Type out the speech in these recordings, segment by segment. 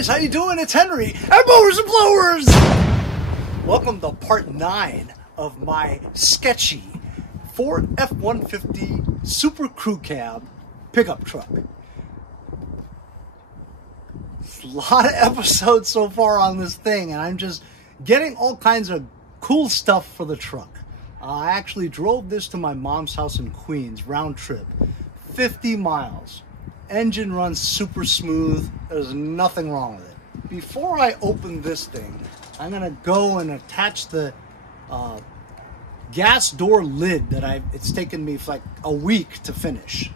guys, how you doing? It's Henry at Mowers and Blowers. Welcome to part 9 of my Sketchy Ford F-150 Super Crew Cab pickup truck. It's a lot of episodes so far on this thing, and I'm just getting all kinds of cool stuff for the truck. I actually drove this to my mom's house in Queens, round trip, 50 miles. Engine runs super smooth. There's nothing wrong with it. Before I open this thing, I'm gonna go and attach the gas door lid that it's taken me like a week to finish.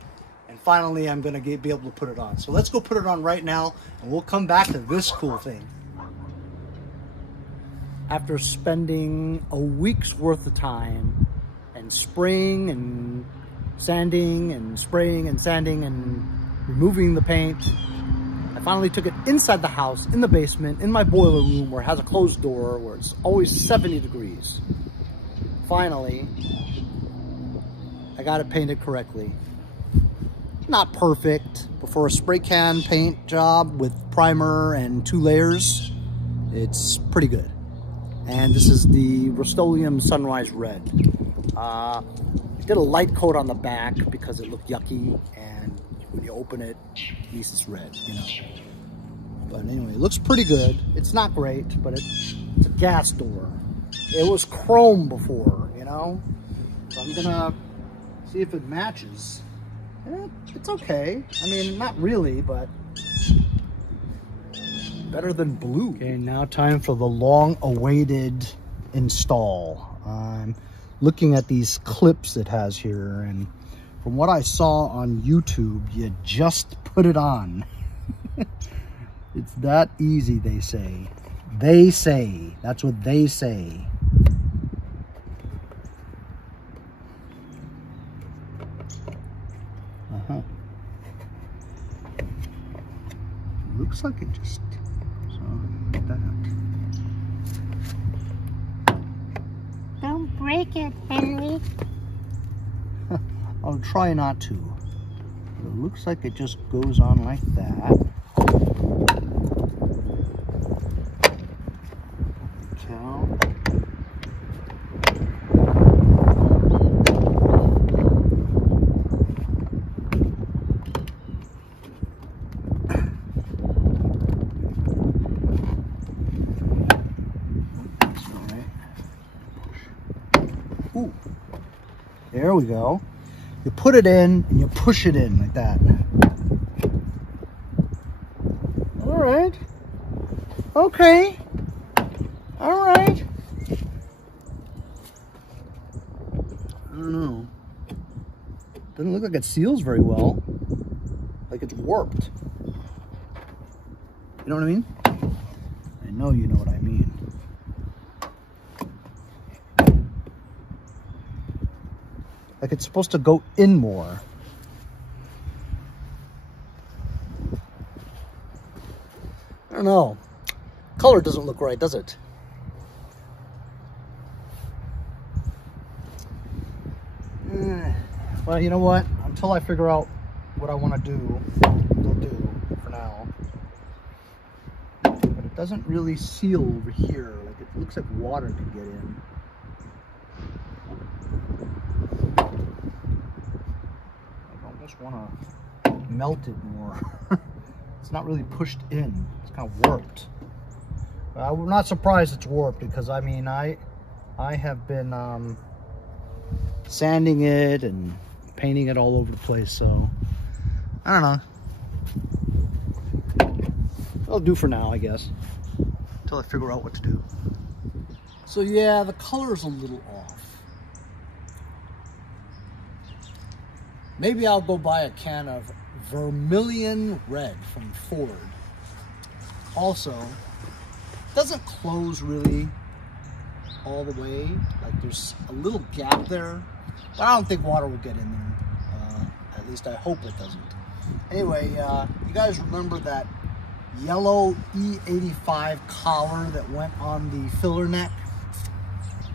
And finally, I'm gonna be able to put it on. So let's go put it on right now, and we'll come back to this cool thing. After spending a week's worth of time and spraying and sanding and spraying and sanding and removing the paint, I finally took it inside the house, in the basement, in my boiler room where it has a closed door, where it's always 70 degrees. Finally, I got it painted correctly. Not perfect, but for a spray can paint job with primer and 2 layers, it's pretty good. And this is the Rust-Oleum Sunrise Red. I did a light coat on the back because it looked yucky, and when you open it, at least it's red, you know. But anyway, it looks pretty good. It's not great, but it's a gas door. It was chrome before, you know. So I'm gonna see if it matches. It's okay. I mean, not really, but better than blue. Okay, now time for the long-awaited install. I'm looking at these clips it has here, and from what I saw on YouTube, you just put it on. It's that easy, they say. They say. That's what they say. Looks like it just goes on like that. Don't break it, Henry. I'll try not to. But it looks like it just goes on like that. Cow. Ooh. There we go. You put it in and you push it in like that. All right. Okay. All right. I don't know. Doesn't look like it seals very well. Like it's warped. You know what I mean? I know you know what I mean. Like it's supposed to go in more. I don't know. Color doesn't look right, does it? Well, you know what? Until I figure out what I want to do, I'll do for now. But it doesn't really seal over here. Like it looks like water could get in. Want to melt it more. It's not really pushed in. It's kind of warped. I'm not surprised it's warped because I mean I have been sanding it and painting it all over the place, so I don't know. I'll do for now, I guess, until I figure out what to do. So yeah, the color's a little off. Maybe I'll go buy a can of Vermilion Red from Ford. Also, it doesn't close really all the way. Like there's a little gap there, but I don't think water will get in there. At least I hope it doesn't. Anyway, you guys remember that yellow E85 collar that went on the filler neck?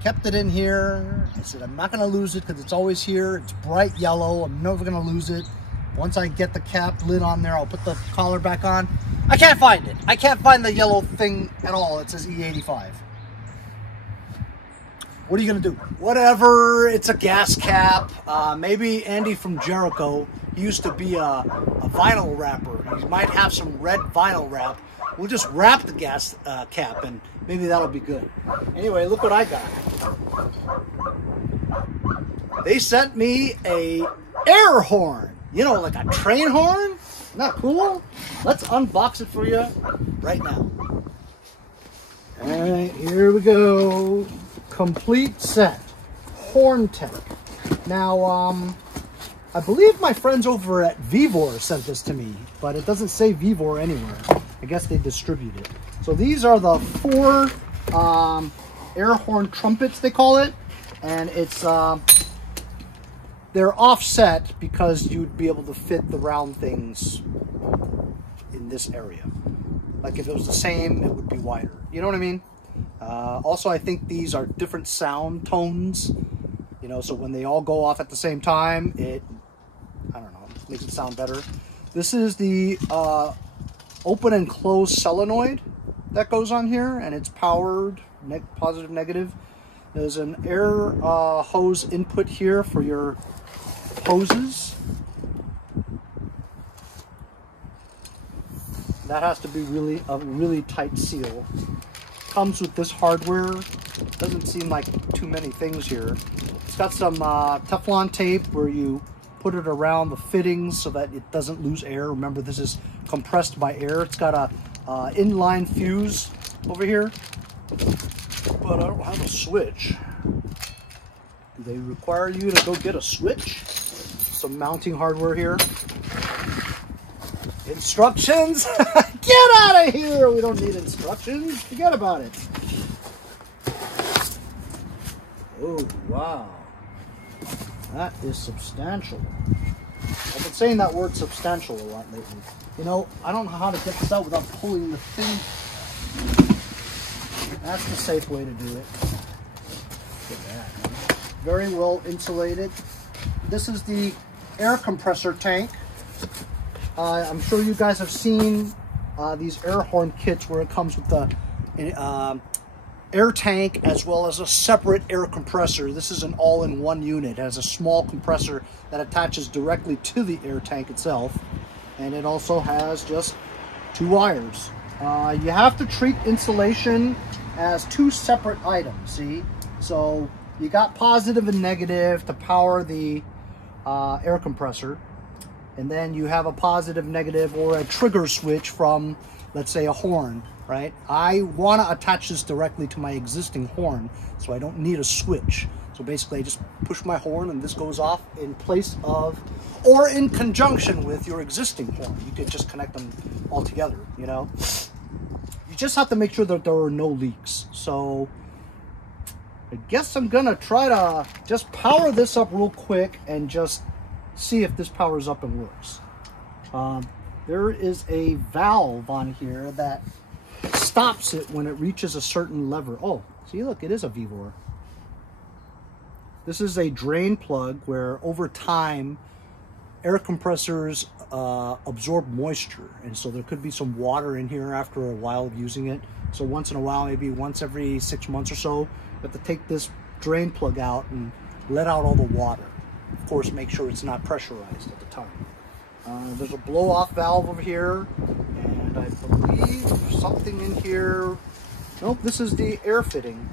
Kept it in here. I said, I'm not going to lose it because it's always here. It's bright yellow. I'm never going to lose it. Once I get the cap lid on there, I'll put the collar back on. I can't find it. I can't find the yellow thing at all. It says E85. What are you going to do? Whatever. It's a gas cap. Maybe Andy from Jericho, he used to be a vinyl wrapper. He might have some red vinyl wrap. We'll just wrap the gas cap and maybe that'll be good. Anyway, look what I got. They sent me a air horn. You know, like a train horn? Isn't that cool? Let's unbox it for you right now. All right, here we go. Complete set. Horn tech. Now, I believe my friends over at Vevor sent this to me, but it doesn't say Vevor anywhere. I guess they distribute it. So these are the 4 air horn trumpets, they call it. And it's they're offset because you'd be able to fit the round things in this area. Like if it was the same, it would be wider. You know what I mean? Also, I think these are different sound tones. You know, so when they all go off at the same time, I don't know, makes it sound better. This is the open and closed solenoid that goes on here, and it's powered, positive, negative. There's an air hose input here for your hoses. That has to be a really tight seal. Comes with this hardware. Doesn't seem like too many things here. It's got some Teflon tape where you put it around the fittings so that it doesn't lose air. Remember, this is compressed by air. It's got a inline fuse over here, but I don't have a switch. Do they require you to go get a switch? Some mounting hardware here. Instructions? Get out of here! We don't need instructions. Forget about it. Oh, wow. That is substantial. I've been saying that word substantial a lot lately. You know, I don't know how to get this out without pulling the thing. That's the safe way to do it. Look at that. Very well insulated. This is the air compressor tank. I'm sure you guys have seen these air horn kits where it comes with the air tank as well as a separate air compressor. This is an all-in-one unit. It has a small compressor that attaches directly to the air tank itself, and it also has just 2 wires. You have to treat insulation as 2 separate items, see? So you got positive and negative to power the air compressor, and then you have a positive, negative, or a trigger switch from, let's say, a horn, right? I want to attach this directly to my existing horn, so I don't need a switch. So basically, I just push my horn and this goes off in place of, or in conjunction with your existing horn. You could just connect them all together, you know? You just have to make sure that there are no leaks. So I guess I'm gonna try to just power this up real quick and just see if this powers up and works. There is a valve on here that stops it when it reaches a certain lever. Oh, see, look, it is a Vevor. This is a drain plug where over time air compressors absorb moisture, and so there could be some water in here after a while of using it. So once in a while, maybe once every 6 months or so, you have to take this drain plug out and let out all the water. Of course, make sure it's not pressurized at the time. There's a blow-off valve over here, and I believe something in here. Nope, this is the air fitting.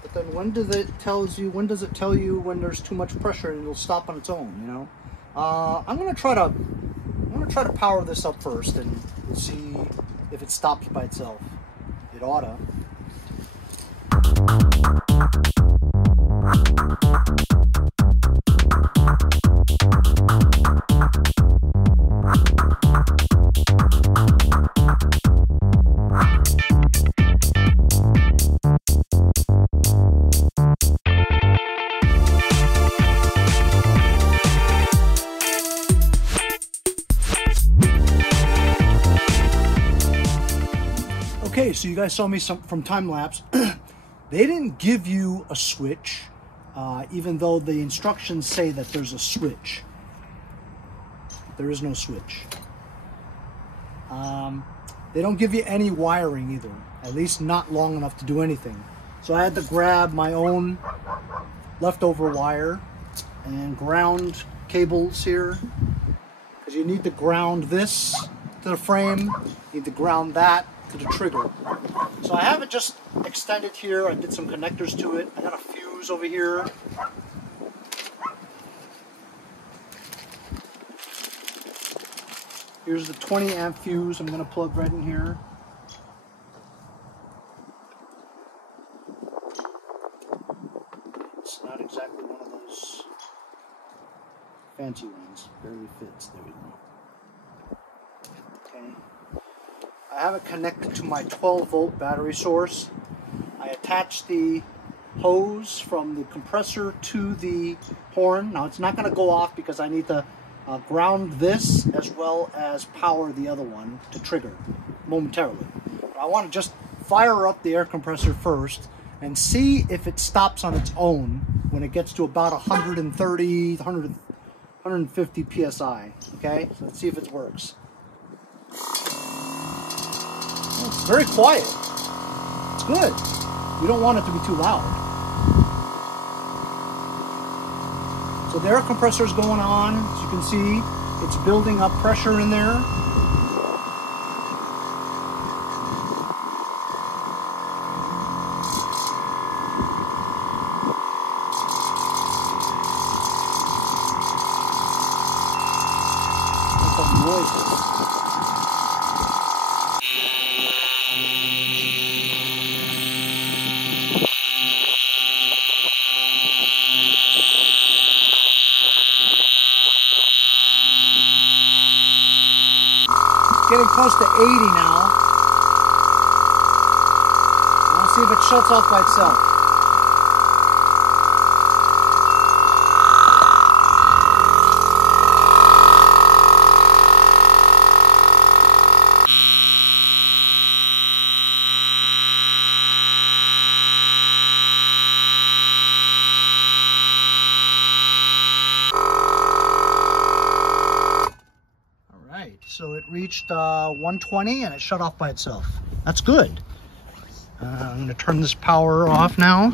But then when does it tell you when there's too much pressure and it'll stop on its own? You know, I'm gonna try to power this up first, and we'll see if it stops by itself. It oughta. Okay, so you guys saw me from time lapse. They didn't give you a switch, even though the instructions say that there's a switch. There is no switch. They don't give you any wiring either, at least not long enough to do anything. So I had to grab my own leftover wire and ground cables here, because you need to ground this to the frame, you need to ground that to the trigger. So I have it just extended here. I did some connectors to it. I got a fuse over here. Here's the 20 amp fuse I'm going to plug right in here. It's not exactly one of those fancy ones. Barely fits. There we go. Okay. I have it connected to my 12-volt battery source. I attached the hose from the compressor to the horn. Now it's not going to go off because I need to ground this as well as power the other one to trigger momentarily. But I want to just fire up the air compressor first and see if it stops on its own when it gets to about 130, 150 psi. Okay, so let's see if it works. It's very quiet. It's good. You don't want it to be too loud. So the air compressor is going on. As you can see, it's building up pressure in there. Make some noises. Getting close to 80 now. Let's see if it shuts off by itself. So it reached 120 and it shut off by itself. That's good. I'm going to turn this power off now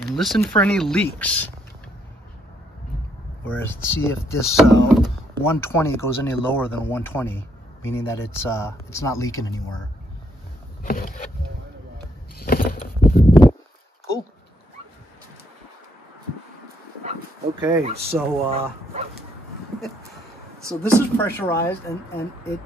and listen for any leaks. Or see if this 120 goes any lower than 120, meaning that it's not leaking anymore. Cool. Okay, so so this is pressurized, and it's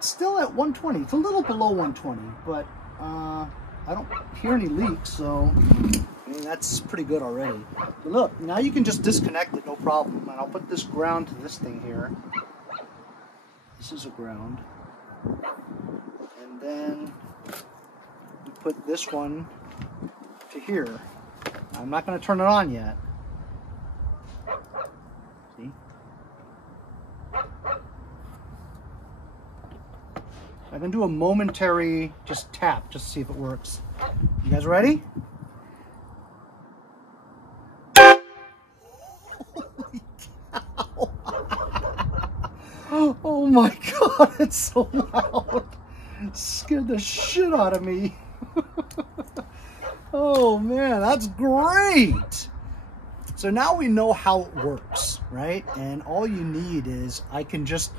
still at 120. It's a little below 120, but I don't hear any leaks, so I mean that's pretty good already. So look, now you can just disconnect it, no problem. And I'll put this ground to this thing here. This is a ground, and then you put this one to here. I'm not going to turn it on yet. See? I can do a momentary just tap just to see if it works. You guys ready? Holy cow! Oh my god, it's so loud. It scared the shit out of me. Oh man, that's great! So now we know how it works, right? And all you need is I can just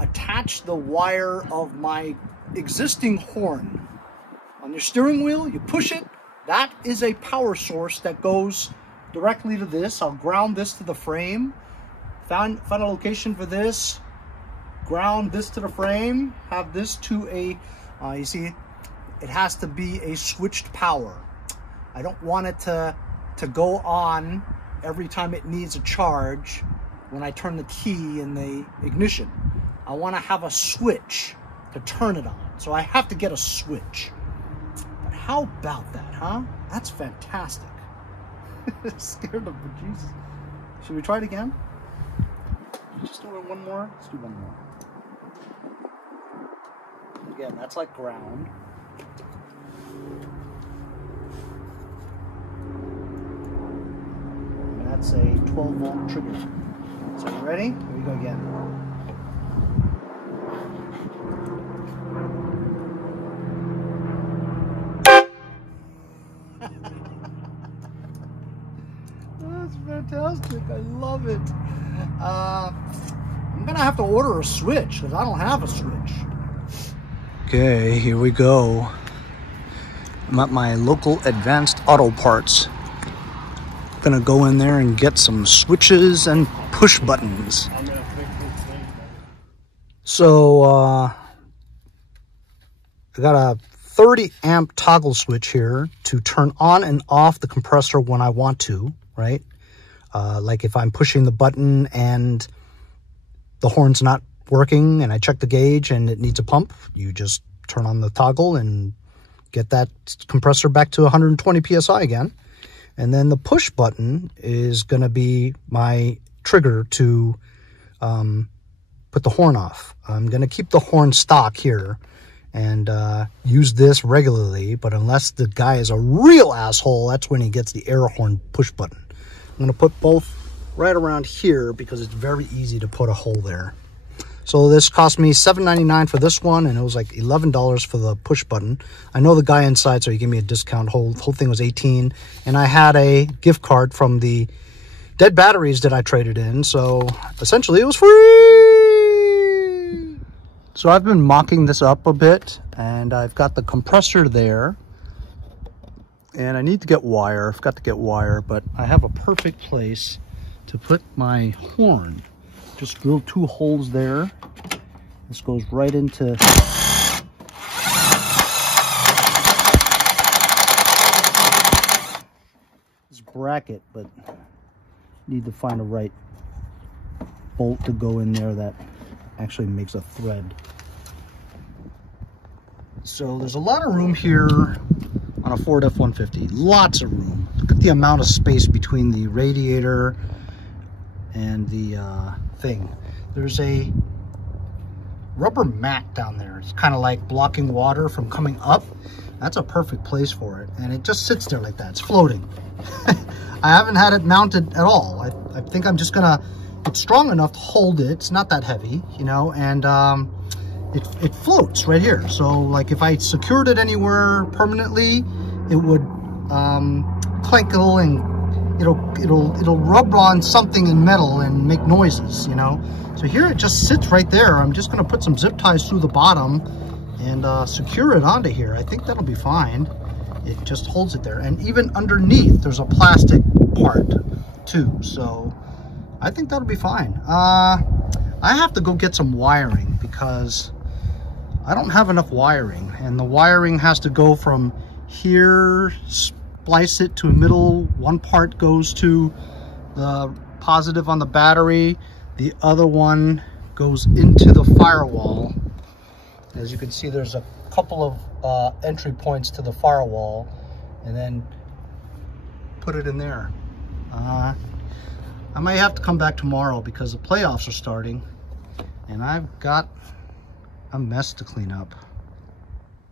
attach the wire of my existing horn on your steering wheel. You push it. That is a power source that goes directly to this. I'll ground this to the frame. Find a location for this. Ground this to the frame. Have this to a, you see, it has to be a switched power. I don't want it to go on every time it needs a charge when I turn the key in the ignition. I want to have a switch to turn it on. So I have to get a switch. But how about that, huh? That's fantastic. Scared of Jesus. Should we try it again? Just do one more? Let's do one more. Again, that's like ground. And that's a 12-volt trigger. So you ready? Here we go again. fantastic. I love it. I'm gonna have to order a switch because I don't have a switch. Okay, here we go. I'm at my local Advanced Auto Parts. Gonna go in there and get some switches and push buttons. So I got a 30 amp toggle switch here to turn on and off the compressor when I want to, right? Like if I'm pushing the button and the horn's not working and I check the gauge and it needs a pump, you just turn on the toggle and get that compressor back to 120 PSI again. And then the push button is going to be my trigger to put the horn off. I'm going to keep the horn stock here and use this regularly, but unless the guy is a real asshole, that's when he gets the air horn push button. I'm going to put both right around here because it's very easy to put a hole there. So this cost me $7.99 for this one, and it was like $11 for the push button. I know the guy inside, so he gave me a discount. Whole thing was $18, and I had a gift card from the dead batteries that I traded in, so essentially it was free. So I've been mocking this up a bit, and I've got the compressor there, and I need to get wire. I forgot to get wire, but I have a perfect place to put my horn. Just drill 2 holes there. This goes right into this bracket, but need to find a right bolt to go in there that actually makes a thread. So there's a lot of room here on a Ford F-150. Lots of room. Look at the amount of space between the radiator and the thing. There's a rubber mat down there. It's kind of like blocking water from coming up. That's a perfect place for it, and it just sits there like that. It's floating. I haven't had it mounted at all. I think I'm just gonna, it's strong enough to hold it. It's not that heavy, you know, and it floats right here. So like if I secured it anywhere permanently, it would clinkle and it'll rub on something in metal and make noises, you know. So here it just sits right there. I'm just going to put some zip ties through the bottom and secure it onto here. I think that'll be fine. It just holds it there. And even underneath there's a plastic part too, so I think that'll be fine. I have to go get some wiring because I don't have enough wiring, and the wiring has to go from here, splice it to a middle. One part goes to the positive on the battery, the other one goes into the firewall. As you can see, there's a couple of entry points to the firewall, and then put it in there. I might have to come back tomorrow because the playoffs are starting and I've got a mess to clean up.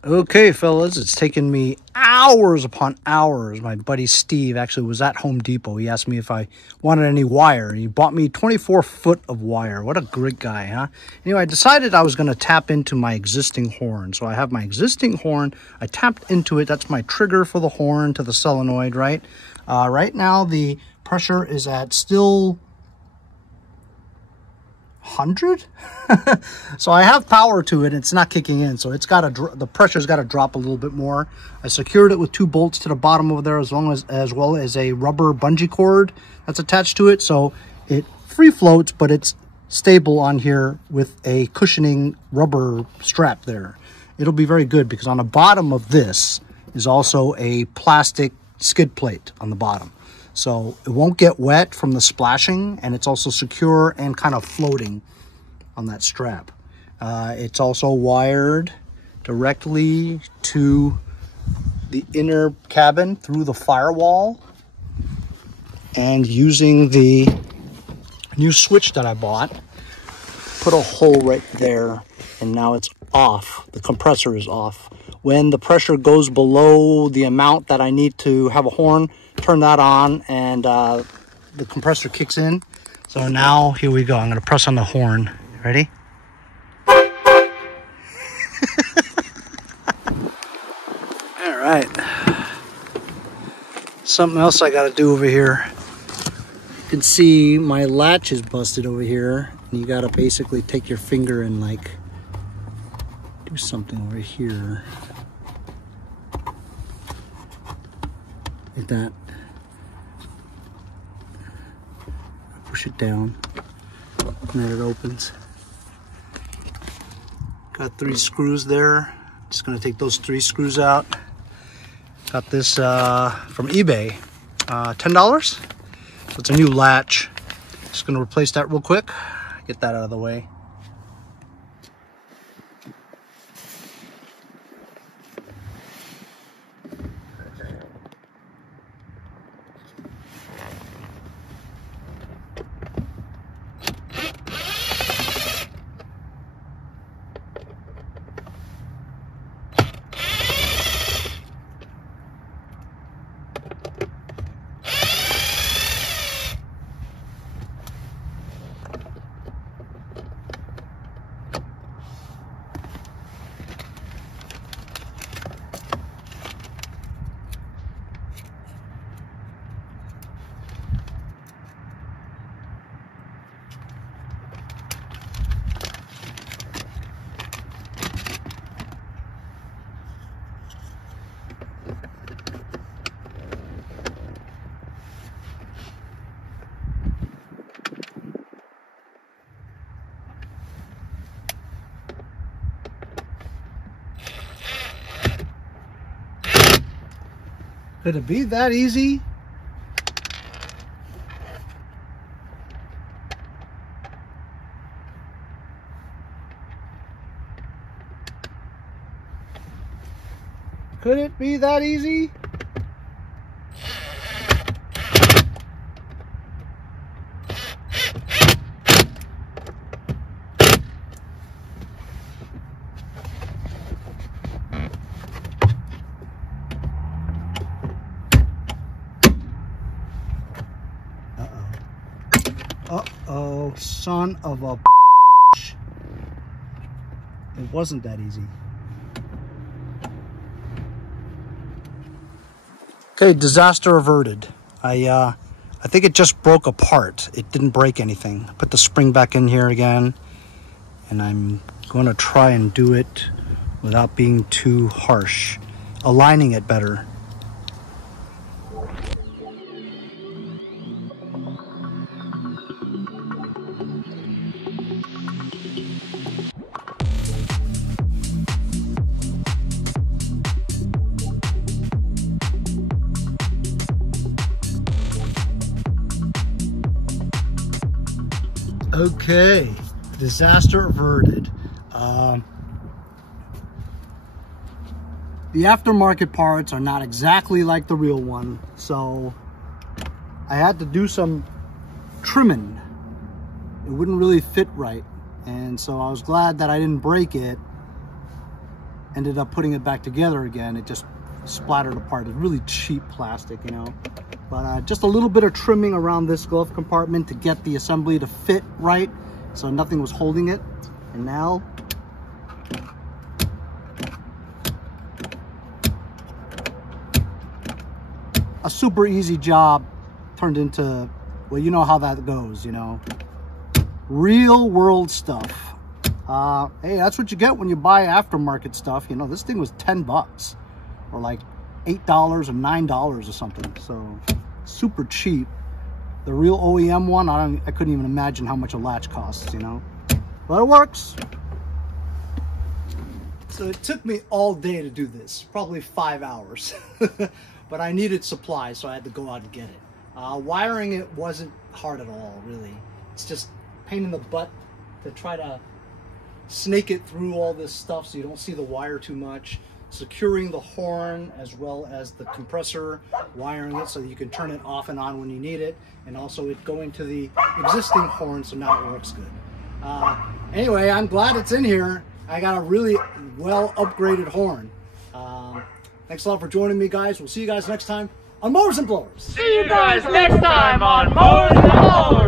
Okay, fellas, it's taken me hours upon hours. My buddy Steve actually was at Home Depot. He asked me if I wanted any wire. He bought me 24 foot of wire. What a great guy, huh? Anyway, I decided I was going to tap into my existing horn. So I have my existing horn. I tapped into it. That's my trigger for the horn to the solenoid, right? Right now, the pressure is at still 100. So I have power to it. It's not kicking in, so it's got to, the pressure's got to drop a little bit more. I secured it with 2 bolts to the bottom over there, as well as a rubber bungee cord that's attached to it, so it free floats, but it's stable on here with a cushioning rubber strap there. It'll be very good because on the bottom of this is also a plastic skid plate on the bottom. So it won't get wet from the splashing, and it's also secure and kind of floating on that strap. It's also wired directly to the inner cabin through the firewall, and using the new switch that I bought, put a hole right there, and now it's off. The compressor is off. When the pressure goes below the amount that I need to have a horn, turn that on, and the compressor kicks in. So now here we go. I'm going to press on the horn. Ready? All right. Something else I got to do over here. You can see my latch is busted over here, and you gotta basically take your finger and like do something over here like that. Push it down and then it opens. Got 3 screws there. Just gonna take those 3 screws out. Got this from eBay, $10. So it's a new latch. Just gonna replace that real quick. Get that out of the way. Could it be that easy? Could it be that easy? Uh-oh, son of a bitch. It wasn't that easy. Okay, disaster averted. I think it just broke apart. It didn't break anything. Put the spring back in here again, and I'm going to try and do it without being too harsh, aligning it better. Okay, disaster averted. The aftermarket parts are not exactly like the real one, so I had to do some trimming. It wouldn't really fit right, and so I was glad that I didn't break it. Ended up putting it back together again. It just splattered apart. It's really cheap plastic, you know. But just a little bit of trimming around this glove compartment to get the assembly to fit right, so nothing was holding it. And now, a super easy job turned into, well, you know how that goes, you know. Real world stuff. Hey, that's what you get when you buy aftermarket stuff. You know, this thing was 10 bucks or like $8 or $9 or something. So super cheap. The real OEM one, I couldn't even imagine how much a latch costs, you know. But it works. So it took me all day to do this, probably 5 hours. But I needed supplies, so I had to go out and get it. Wiring it wasn't hard at all, really. It's just a pain in the butt to try to snake it through all this stuff so you don't see the wire too much. Securing the horn as well as the compressor, wiring it so that you can turn it off and on when you need it, and also it going to the existing horn so now it works good. Anyway, I'm glad it's in here. I got a really well upgraded horn. Thanks a lot for joining me, guys. We'll see you guys next time on Mowers and Blowers. See you guys next time on Mowers and Blowers.